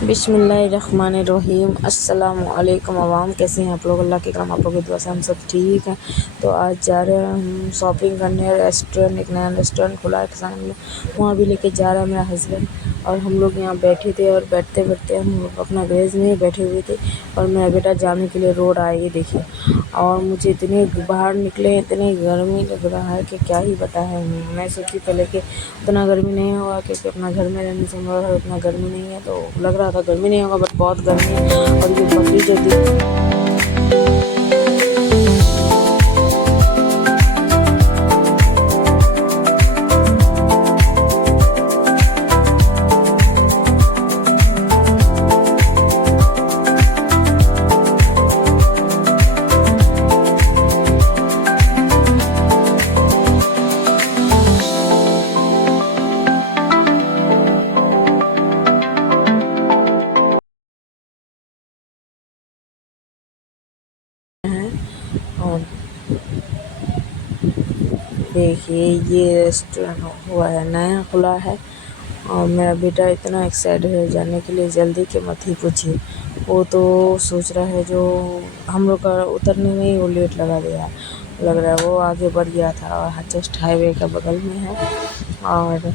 बिस्मिल्लाहिर्रहमानिर्रहीम। अस्सलामु अलैकुम अवाम, कैसे हैं आप लोग? अल्लाह के करम, आप लोग की दुआ से हम सब ठीक हैं। तो आज जा रहे हैं हम शॉपिंग करने। रेस्टोरेंट, एक नया रेस्टोरेंट खुला है किसान में, वहाँ भी लेके जा रहा है मेरा हस्बैंड। और हम लोग यहाँ बैठे थे और बैठते बैठते हम लोग अपना गैरेज में ही बैठे हुए थे और मेरा बेटा जाने के लिए रोड आए, ये देखिए। और मुझे इतने बाहर निकले, इतनी गर्मी लग रहा है कि क्या ही बताएं। मैं सोची पहले कि उतना गर्मी नहीं होगा, क्योंकि अपना घर में रहने से हमारा उतना गर्मी नहीं है, तो लग रहा था गर्मी नहीं होगा, बट बहुत गर्मी है। और ये बकरी जो और देखिए, ये रेस्टोरेंट हुआ है, नया खुला है। और मेरा बेटा इतना एक्साइटेड है जाने के लिए, जल्दी के मत ही पूछिए। वो तो सोच रहा है, जो हम लोग का उतरने में ही वो लेट लगा दिया लग रहा है। वो आगे बढ़ गया था और जस्ट हाईवे का बगल में है। और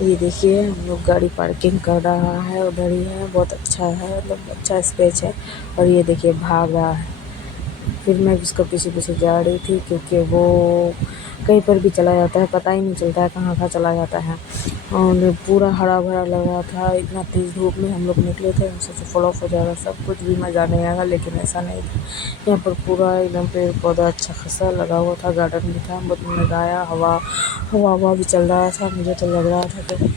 ये देखिए, हम लोग गाड़ी पार्किंग कर रहा है, उधर ही है। बहुत अच्छा है, मतलब अच्छा स्पेस है। और ये देखिए, भाग रहा है। फिर मैं उसका पीछे पीछे जा रही थी, क्योंकि वो कहीं पर भी चला जाता है, पता ही नहीं चलता है कहाँ कहाँ चला जाता है। और पूरा हरा भरा लग रहा था। इतना तेज़ धूप में हम लोग निकले थे, हम सोचे फॉल ऑफ हो जाएगा, सब कुछ भी मज़ा नहीं आएगा, लेकिन ऐसा नहीं था। यहाँ पर पूरा एकदम पेड़ पौधा अच्छा खासा लगा हुआ था, गार्डन भी था, बहुत मज़ा आया। हवा हवा हवा भी चल रहा था। मुझे तो लग रहा था कि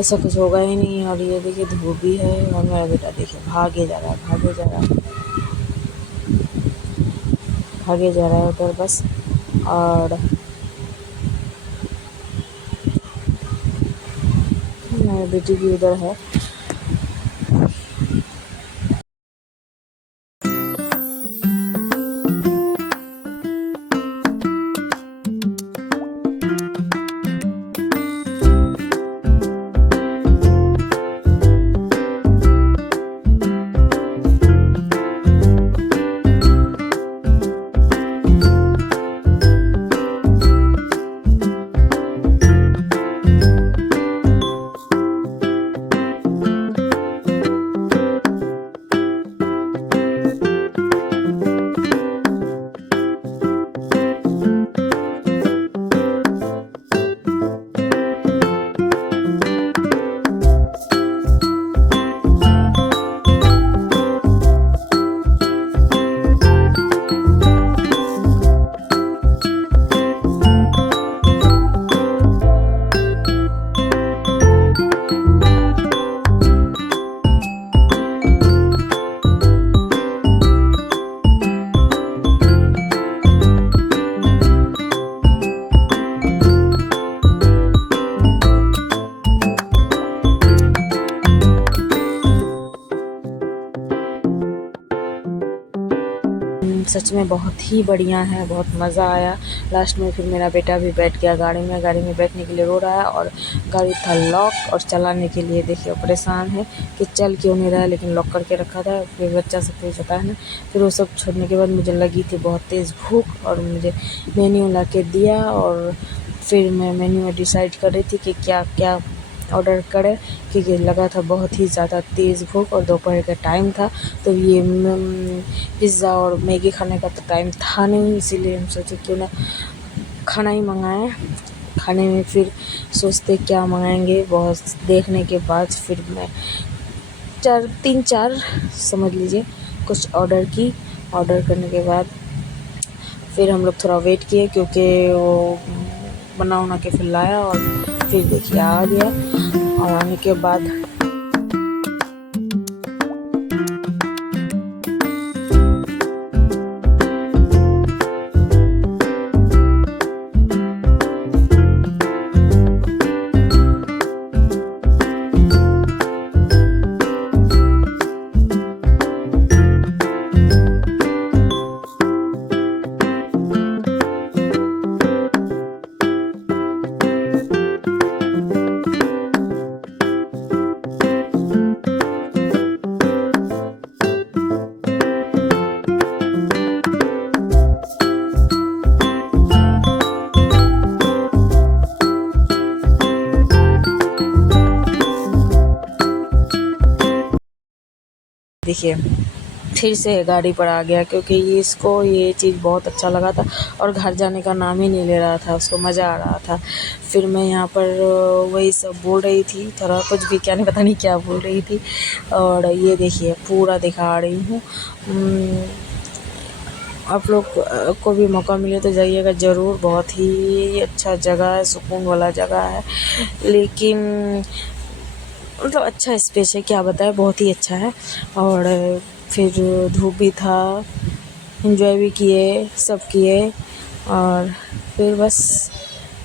ऐसा कुछ होगा ही नहीं। और ये देखिए, धूप भी है। और मेरा बेटा देखिए, भागे जा रहा है, भागे जा रहा है, भागे जा रहा है उधर बस। और मेरी बेटी भी उधर है। सच में बहुत ही बढ़िया है, बहुत मज़ा आया। लास्ट में फिर मेरा बेटा भी बैठ गया गाड़ी में। गाड़ी में बैठने के लिए रो रहा है, और गाड़ी था लॉक, और चलाने के लिए देखिए परेशान है कि चल क्यों नहीं रहा है, लेकिन लॉक करके रखा था। फिर बच्चा सब कुछ होता है ना। फिर वो सब छोड़ने के बाद मुझे लगी थी बहुत तेज़ भूख, और मुझे मेन्यू ला के दिया। और फिर मैं मेन्यू में डिसाइड कर रही थी कि क्या क्या ऑर्डर करें, क्योंकि लगा था बहुत ही ज़्यादा तेज़ भूख, और दोपहर का टाइम था। तो ये पिज़्ज़ा और मैगी खाने का तो टाइम था नहीं, इसीलिए हम सोचे क्यों ना खाना ही मंगाएं। खाने में फिर सोचते क्या मंगाएंगे, बहुत देखने के बाद फिर मैं 3-4 समझ लीजिए कुछ ऑर्डर की। ऑर्डर करने के बाद फिर हम लोग थोड़ा वेट किए, क्योंकि वो बना उना के फिर लाया। और फिर देखिए आ गया। और आने के बाद देखिए फिर से गाड़ी पर आ गया, क्योंकि इसको ये चीज़ बहुत अच्छा लगा था और घर जाने का नाम ही नहीं ले रहा था, उसको मज़ा आ रहा था। फिर मैं यहाँ पर वही सब बोल रही थी, थोड़ा कुछ भी क्या नहीं, पता नहीं क्या बोल रही थी। और ये देखिए पूरा दिखा रही हूँ। आप लोग को भी मौका मिले तो जाइएगा ज़रूर, बहुत ही अच्छा जगह है, सुकून वाला जगह है। लेकिन मतलब अच्छा स्पेस है, क्या बताएं, बहुत ही अच्छा है। और फिर धूप भी था, एंजॉय भी किए, सब किए। और फिर बस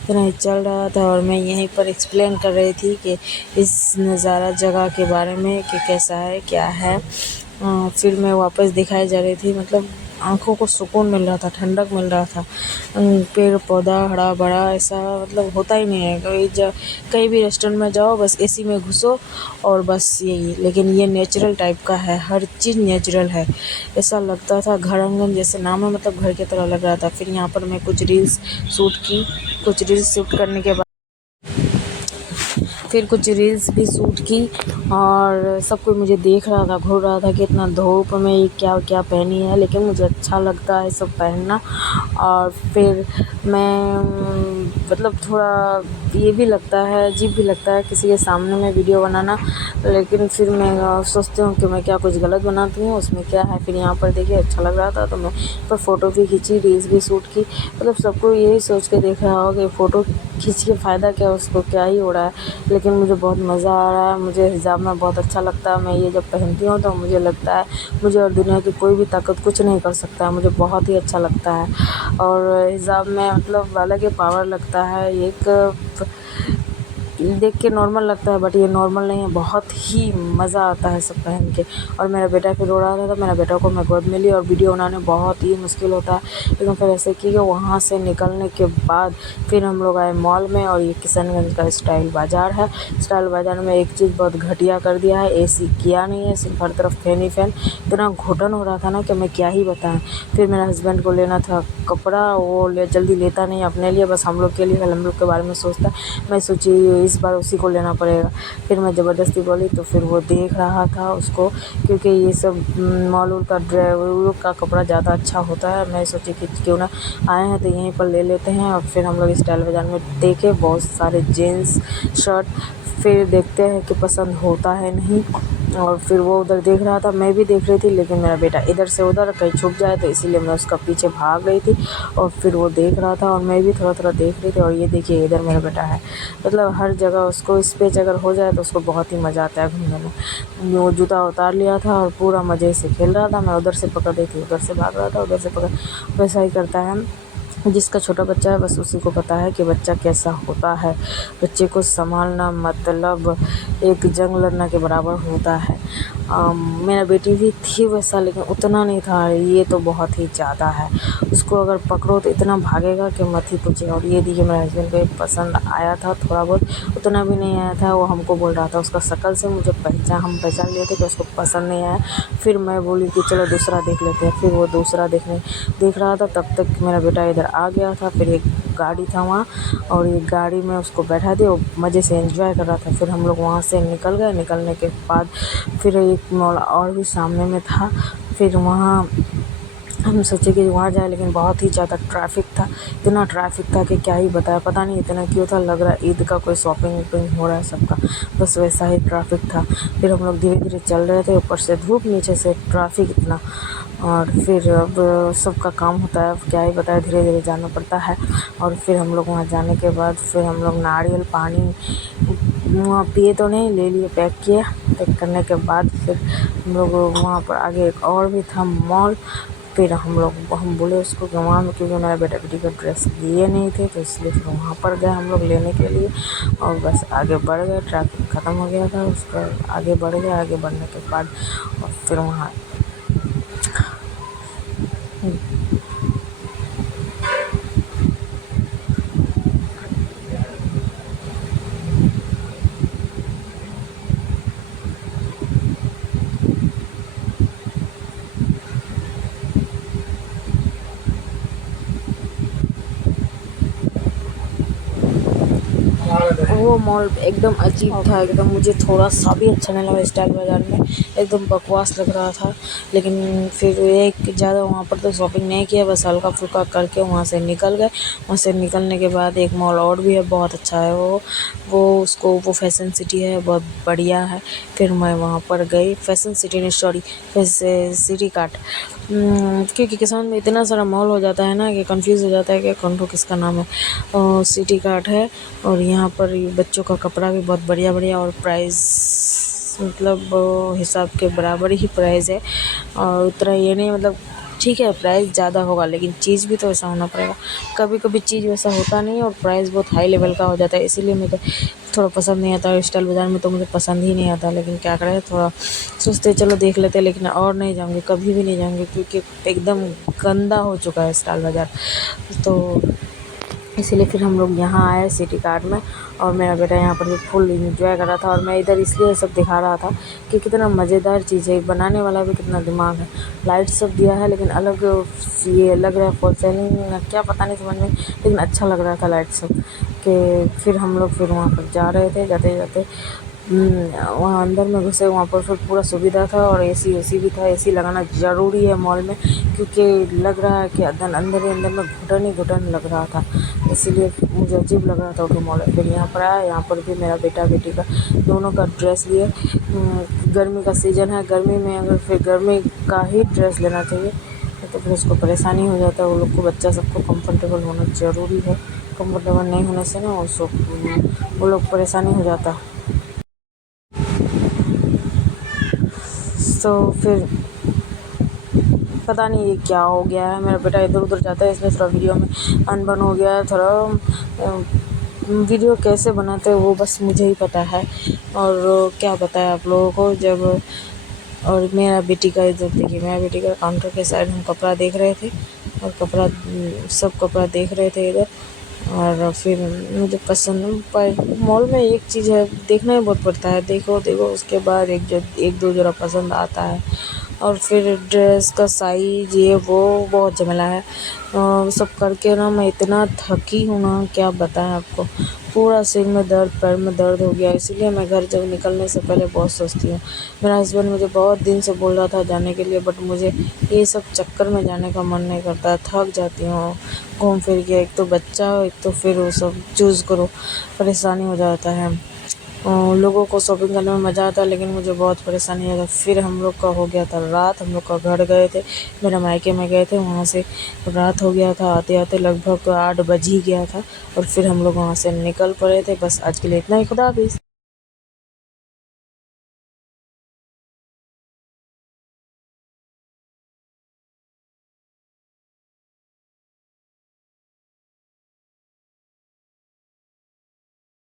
इतना ही चल रहा था और मैं यहीं पर एक्सप्लेन कर रही थी कि इस नज़ारा जगह के बारे में कि कैसा है क्या है। फिर मैं वापस दिखाई जा रही थी, मतलब आँखों को सुकून मिल रहा था, ठंडक मिल रहा था। पेड़ पौधा हरा भरा ऐसा मतलब होता ही नहीं है कहीं भी रेस्टोरेंट में जाओ, बस एसी में घुसो और बस यही। लेकिन ये नेचुरल टाइप का है, हर चीज़ नेचुरल है। ऐसा लगता था घर आंगन जैसे, नाम है मतलब घर की तरह लग रहा था। फिर यहाँ पर मैं कुछ रील्स शूट की, कुछ रील्स शूट करने के बाद फिर कुछ रील्स भी शूट की और सब कोई मुझे देख रहा था, घूर रहा था कि इतना धूप में ये क्या क्या पहनी है, लेकिन मुझे अच्छा लगता है सब पहनना। और फिर मैं मतलब थोड़ा ये भी लगता है, अजीब भी लगता है किसी के सामने में वीडियो बनाना, लेकिन फिर मैं सोचती हूँ कि मैं क्या कुछ गलत बनाती हूँ, उसमें क्या है। फिर यहाँ पर देखिए अच्छा लग रहा था तो मैं पर फ़ोटो भी खींची, रील्स भी शूट की। मतलब सबको यही सोच के देख रहा हो कि फ़ोटो खींच के फ़ायदा क्या, उसको क्या ही हो रहा है। लेकिन मुझे बहुत मज़ा आ रहा है, मुझे हिजाब में बहुत अच्छा लगता है। मैं ये जब पहनती हूँ तो मुझे लगता है मुझे और दुनिया की कोई भी ताकत कुछ नहीं कर सकता है, मुझे बहुत ही अच्छा लगता है। और हिजाब में मतलब अलग ही पावर लगता है। एक देख के नॉर्मल लगता है बट ये नॉर्मल नहीं है, बहुत ही मज़ा आता है सब पहन के। और मेरा बेटा फिर रो रहा था तो मेरा बेटा को मैं गोद में ली और वीडियो बनाने बहुत ही मुश्किल होता है, लेकिन फिर ऐसे कि वहाँ से निकलने के बाद फिर हम लोग आए मॉल में। और ये किशनगंज का स्टाइल बाज़ार है। स्टाइल बाज़ार में एक चीज़ बहुत घटिया कर दिया है, एसी किया नहीं है, सिर्फ हर तरफ फैन ही फैन। इतना घुटन हो रहा था ना कि मैं क्या ही बताएं। फिर मेरे हस्बैंड को लेना था कपड़ा, वो जल्दी लेता नहीं अपने लिए, बस हम लोग के लिए, हम लोग के बारे में सोचता है। मैं सोची इस बार उसी को लेना पड़ेगा। फिर मैं ज़बरदस्ती बोली तो फिर वो देख रहा था उसको, क्योंकि ये सब मॉल वॉल का ड्राइवर का कपड़ा ज़्यादा अच्छा होता है। मैं सोची कि क्यों ना आए हैं तो यहीं पर ले लेते हैं। और फिर हम लोग स्टाइल बाज़ार में देखे बहुत सारे जीन्स शर्ट, फिर देखते हैं कि पसंद होता है नहीं। और फिर वो उधर देख रहा था, मैं भी देख रही थी, लेकिन मेरा बेटा इधर से उधर कहीं छुप जाए तो इसीलिए मैं उसका पीछे भाग रही थी। और फिर वो देख रहा था और मैं भी थोड़ा थोड़ा देख रही थी। और ये देखिए इधर मेरा बेटा है, मतलब हर जगह उसको स्पेस अगर हो जाए तो उसको बहुत ही मज़ा आता है घूमने में। वो जूता उतार लिया था और पूरा मज़े से खेल रहा था। मैं उधर से पकड़ रही थी, उधर से भाग रहा था, उधर से पकड़। वैसा ही करता है जिसका छोटा बच्चा है, बस उसी को पता है कि बच्चा कैसा होता है। बच्चे को संभालना मतलब एक जंग लड़ना के बराबर होता है। मेरा बेटी भी थी वैसा, लेकिन उतना नहीं था, ये तो बहुत ही ज़्यादा है। उसको अगर पकड़ो तो इतना भागेगा कि मत ही पूछिए। और ये देखिए मेरे हस्बैंड को पसंद आया था थोड़ा बहुत, उतना भी नहीं आया था। वो हमको बोल रहा था, उसका शक्ल से मुझे हम पहचान लिए थे कि उसको पसंद नहीं आया। फिर मैं बोली कि चलो दूसरा देख लेते हैं। फिर वो दूसरा देख रहा था, तब तक मेरा बेटा इधर आ गया था। फिर एक गाड़ी था वहाँ और एक गाड़ी में उसको बैठा दिया, वो मज़े से एंजॉय कर रहा था। फिर हम लोग वहाँ से निकल गए। निकलने के बाद फिर एक मॉल और भी सामने में था। फिर वहाँ हम सोचे कि वहाँ जाए, लेकिन बहुत ही ज़्यादा ट्रैफिक था। इतना ट्रैफिक था कि क्या ही बताया, पता नहीं इतना क्यों था। लग रहा है ईद का कोई शॉपिंग वॉपिंग हो रहा है सबका, बस वैसा ही ट्रैफिक था। फिर हम लोग धीरे धीरे चल रहे थे, ऊपर से धूप, नीचे से ट्रैफिक इतना। और फिर अब सबका काम होता है, क्या ही बताया, धीरे धीरे जाना पड़ता है। और फिर हम लोग वहाँ जाने के बाद फिर हम लोग नारियल पानी वहाँ पिए तो नहीं, ले लिए, पैक किए। पैक करने के बाद फिर हम लोग वहाँ पर आगे एक और भी था मॉल। फिर हम बोले उसको कि वहाँ में, क्योंकि मेरा बेटा बेटी का ड्रेस लिए नहीं थे तो इसलिए फिर वहाँ पर गए हम लोग लेने के लिए। और बस आगे बढ़ गए, ट्रैफिक ख़त्म हो गया था, उसका आगे बढ़ गए। आगे बढ़ने के बाद और फिर वहाँ वो मॉल एकदम अजीब था, एकदम मुझे थोड़ा सा भी अच्छा नहीं लगा। स्टाइल बाज़ार में एकदम बकवास लग रहा था। लेकिन फिर एक ज़्यादा वहाँ पर तो शॉपिंग नहीं किया, बस हल्का फुल्का करके वहाँ से निकल गए। वहाँ से निकलने के बाद एक मॉल और भी है, बहुत अच्छा है वो फैशन सिटी है, बहुत बढ़िया है। फिर मैं वहाँ पर गई, फैशन सिटी नहीं सॉरी सिटी कार्ट, क्योंकि किसान में इतना सारा मॉल हो जाता है ना कि कंफ्यूज हो जाता है कि कौन को किसका नाम है। सिटी कार्ट है और यहाँ पर बच्चों का कपड़ा भी बहुत बढ़िया बढ़िया और प्राइस मतलब हिसाब के बराबर ही प्राइस है। और उतना ये नहीं मतलब ठीक है प्राइस ज़्यादा होगा, लेकिन चीज़ भी तो ऐसा होना पड़ेगा। कभी कभी चीज़ वैसा होता नहीं और प्राइस बहुत हाई लेवल का हो जाता है, इसीलिए मुझे थोड़ा पसंद नहीं आता। स्टाइल बाज़ार में तो मुझे पसंद ही नहीं आता, लेकिन क्या करें, थोड़ा सोचते चलो देख लेते, लेकिन और नहीं जाऊँगी, कभी भी नहीं जाऊँगी, क्योंकि एकदम गंदा हो चुका है स्टाइल बाज़ार। तो इसीलिए फिर हम लोग यहाँ आए सिटी कार्ट में, और मेरा बेटा यहाँ पर भी फुल इंजॉय कर रहा था। और मैं इधर इसलिए सब दिखा रहा था कि कितना मज़ेदार चीज़ है, बनाने वाला भी कितना दिमाग है। लाइट सब दिया है लेकिन अलग ये लग रहा है फॉल सीलिंग क्या पता नहीं समझ में, लेकिन अच्छा लग रहा था लाइट सब कि फिर हम लोग फिर वहाँ पर जा रहे थे। जाते जाते वहाँ अंदर में घुसे, वहाँ पर फिर पूरा सुविधा था और एसी भी था। एसी लगाना ज़रूरी है मॉल में, क्योंकि लग रहा है कि अंदर ही अंदर में घुटन ही घुटन लग रहा था, इसीलिए मुझे अजीब लग रहा था वो मॉल। फिर यहाँ पर आया, यहाँ पर भी मेरा बेटा बेटी का दोनों का ड्रेस लिए। गर्मी का सीज़न है, गर्मी में अगर फिर गर्मी का ही ड्रेस लेना चाहिए, तो फिर उसको परेशानी हो जाता है। वो लोग को बच्चा सबको कंफर्टेबल होना ज़रूरी है, कंफर्टेबल नहीं होने से ना वो लोग परेशानी हो जाता है। तो फिर पता नहीं ये क्या हो गया है, मेरा बेटा इधर उधर जाता है, इसलिए थोड़ा वीडियो में अनबन हो गया है। थोड़ा वीडियो कैसे बनाते हैं वो बस मुझे ही पता है, और क्या बताएं आप लोगों को। जब और मेरा बेटी का इधर देखिए, मेरा बेटी का काउंटर के साइड हम कपड़ा देख रहे थे, और सब कपड़ा देख रहे थे इधर। और फिर मुझे पसंद पर मॉल में एक चीज़ है, देखना ही बहुत पड़ता है, देखो उसके बाद एक दो जरा पसंद आता है। और फिर ड्रेस का साइज ये वो बहुत झमेला है। सब करके ना मैं इतना थकी हूँ ना, क्या बताएं आपको। पूरा सिर में दर्द, पैर में दर्द हो गया, इसीलिए मैं घर जब निकलने से पहले बहुत सोचती हूँ। मेरा हस्बैंड मुझे बहुत दिन से बोल रहा था जाने के लिए, बट मुझे ये सब चक्कर में जाने का मन नहीं करता, थक जाती हूँ घूम फिर के। एक तो बच्चा, एक तो फिर वो सब चूज़ करो, परेशानी हो जाता है। लोगों को शॉपिंग करने में मज़ा आता है, लेकिन मुझे बहुत परेशानी है। फिर हम लोग का हो गया था रात, हम लोग का घर गए थे, मेरे मायके में गए थे, वहाँ से रात हो गया था, आते आते लगभग 8 बज ही गया था। और फिर हम लोग वहाँ से निकल पड़े थे। बस आज के लिए इतना ही, खुदा हाफिज़।